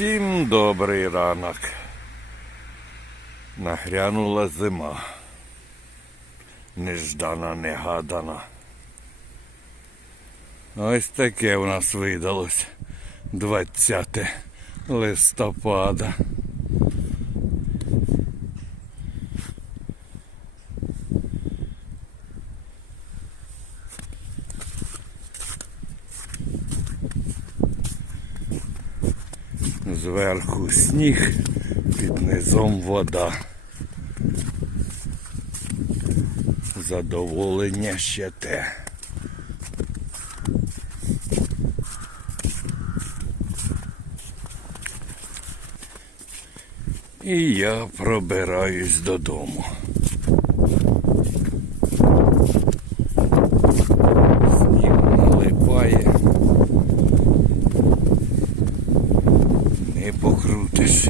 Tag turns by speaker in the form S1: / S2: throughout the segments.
S1: Всім добрий ранок. Нагрянула зима. Неждана, негадана. Ось таке у нас видалось 20 листопада. Зверху сніг, під низом вода. Задоволення ще те. І я пробираюсь додому. Сніг налипає. Не покрутиш.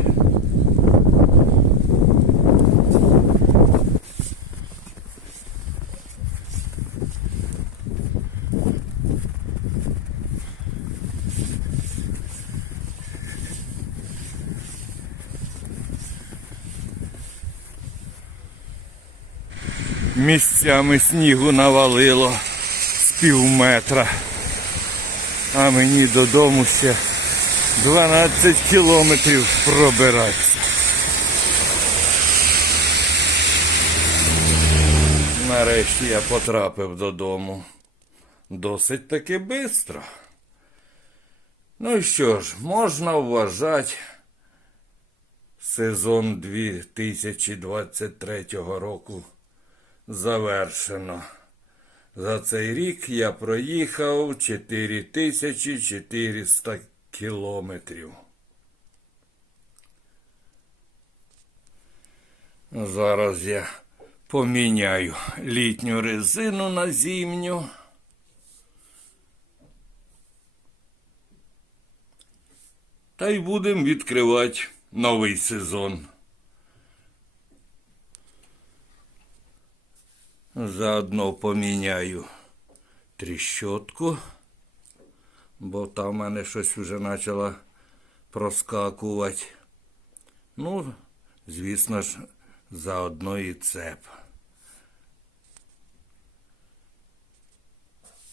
S1: Місцями снігу навалило з пів метра. А мені додому ще 12 кілометрів пробиратися. Нарешті я потрапив додому. Досить таки бистро. Ну що ж, можна вважати сезон 2023 року завершено. За цей рік я проїхав 4400 кілометрів. Зараз я поміняю літню резину на зимню. Та й будемо відкривати новий сезон. Заодно поміняю тріщотку, бо там в мене щось вже почало проскакувати. Ну, звісно ж, заодно і цеп.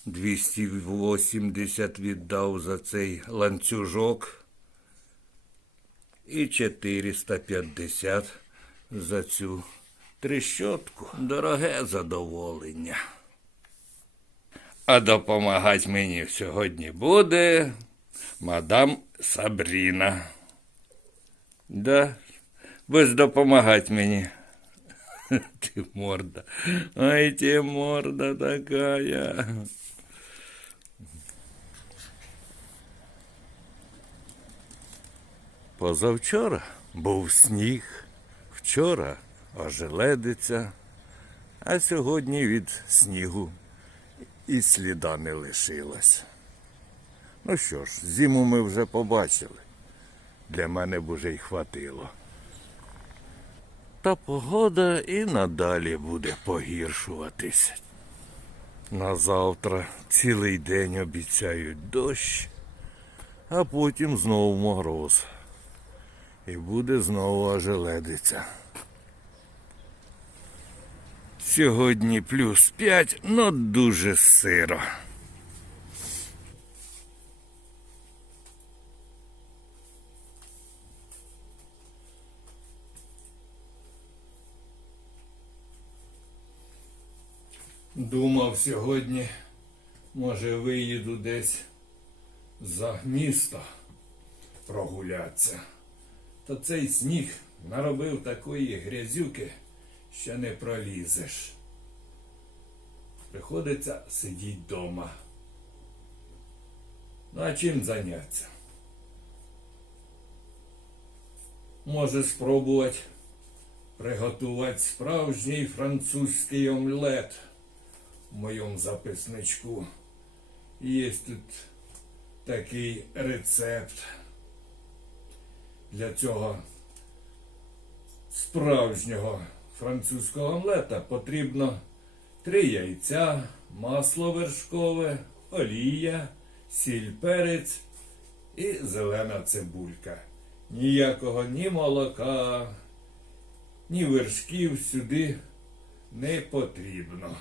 S1: 280 віддав за цей ланцюжок і 450 за цю тріщотку. Дороге задоволення. А допомагати мені сьогодні буде мадам Сабріна. Да, будеш допомагати мені. Ти морда. Ай, ти морда такая. Позавчора був сніг, вчора ожеледиця, а сьогодні від снігу і сліда не лишилось. Ну що ж, зиму ми вже побачили. Для мене б уже й хватило. Та погода і надалі буде погіршуватися. На завтра цілий день обіцяють дощ, а потім знову мороз. І буде знову ожеледиця. Сьогодні плюс 5, но дуже сиро. Думав сьогодні, може виїду десь за місто прогулятися. Та цей сніг наробив такої грязюки, що не пролізеш. Приходиться сидіти вдома. Ну а чим зайнятися? Може спробувати приготувати справжній французький омлет в моєму записничку. Є тут такий рецепт. Для цього справжнього французького омлета потрібно три яйця, масло вершкове, олія, сіль перець і зелена цибулька. ніякого ні молока, ні вершків сюди не потрібно.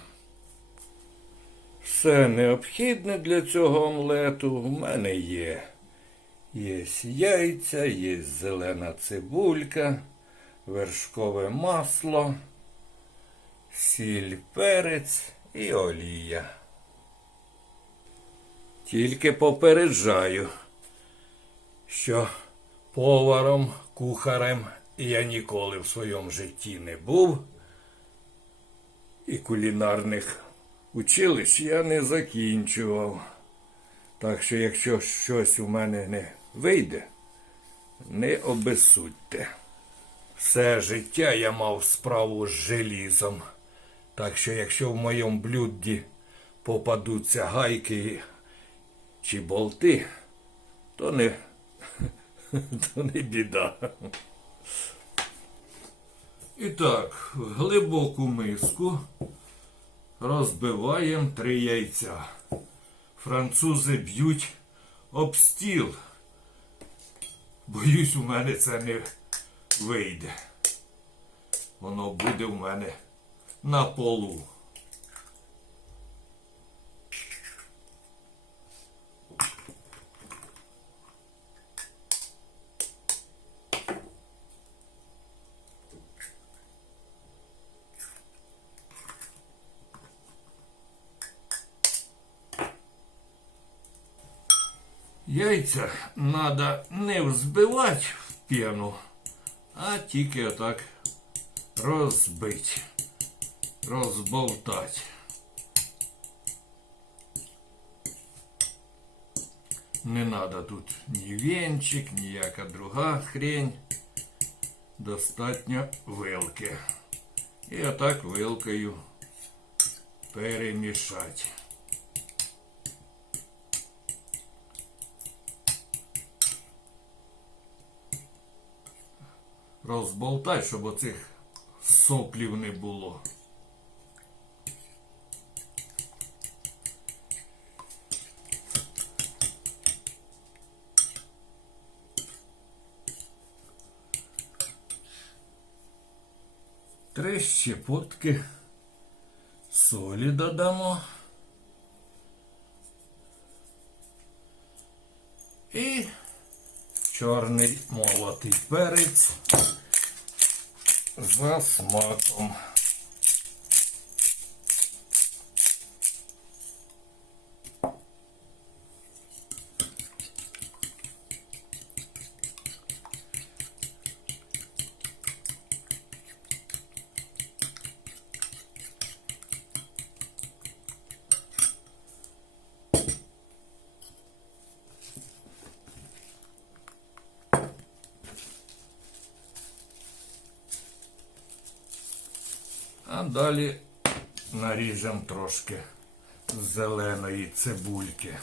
S1: Все необхідне для цього омлету в мене є. Є яйця, є зелена цибулька, вершкове масло, сіль, перець і олія. Тільки попереджаю, що поваром, кухарем я ніколи в своєму житті не був. І кулінарних училищ я не закінчував. Так що, якщо щось у мене не вийде, не обезсудьте. Все життя я мав справу з желізом. Так що, якщо в моєму блюді попадуться гайки чи болти, то не, то не біда. І так, в глибоку миску розбиваємо три яйця. Французи б'ють об стіл. Боюсь, у мене це не вийде. Воно буде в мене на полу. Яйця треба не взбивати в пену, а тільки отак розбити, розболтати. Не треба тут ні венчик, ніяка друга хрень. Достатньо вилки. І отак вилкою перемішати. Розболтай, щоб оцих соплів не було. Три щепотки солі додамо. І чорний молотий перець за смаком. Далі наріжемо трошки зеленої цибульки.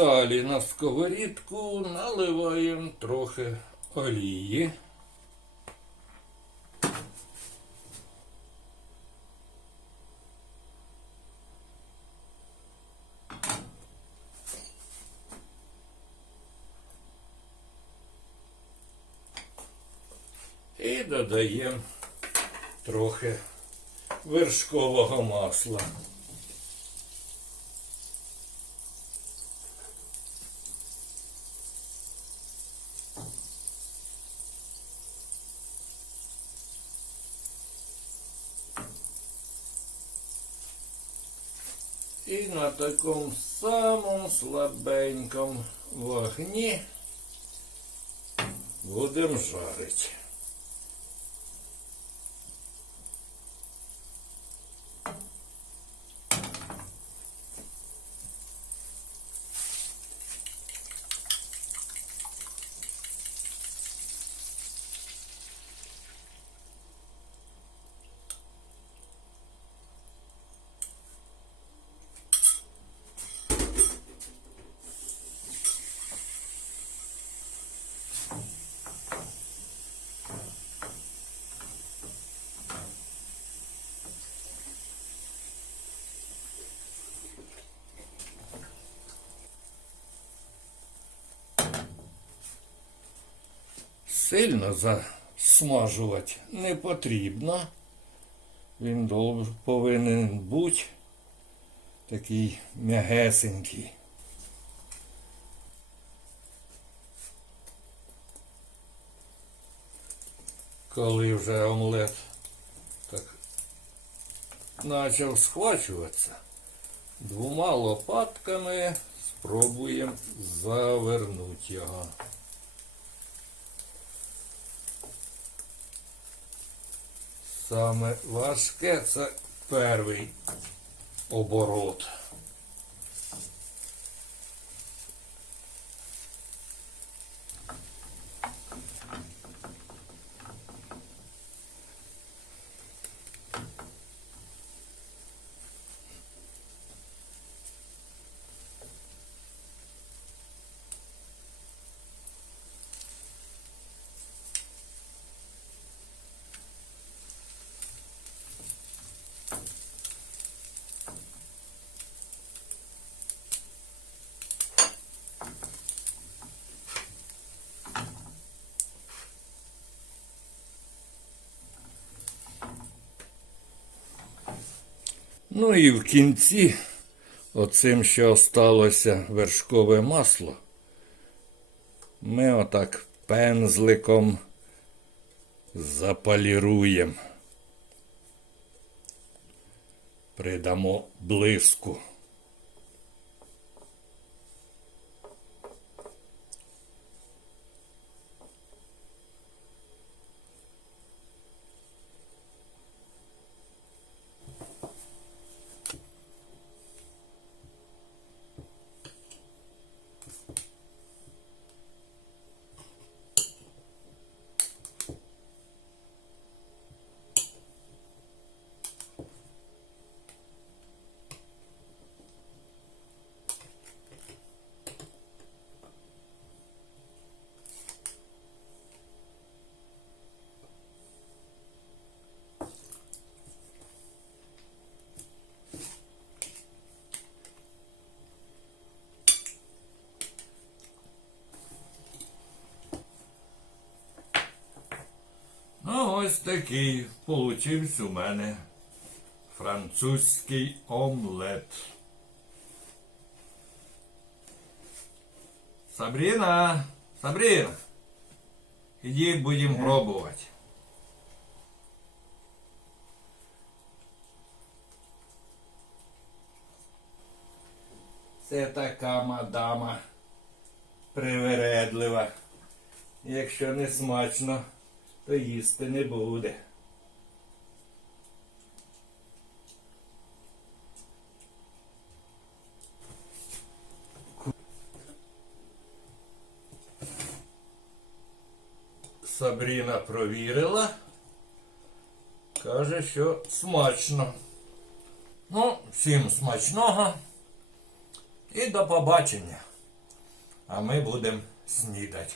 S1: Далі на сковорідку наливаємо трохи олії. І додаємо трохи вершкового масла. І на такому самому слабенькому вогні будемо жарити. Сильно засмажувати не потрібно. Він повинен бути такий м'ягесенький. Коли вже омлет так почав схвачуватися, двома лопатками спробуємо завернути його. Саме важке це перший оборот. Ну і в кінці, оцим, що осталося вершкове масло, ми отак пензликом запаліруємо. Придамо блиску. Ну, ось такий получився у мене французький омлет. Сабріна, Сабріна, іди будемо пробувати. Це така мадама привередлива. Якщо не смачно, то їсти не буде. Сабріна провірила. Каже, що смачно. Ну, всім смачного. І до побачення. А ми будемо снідати.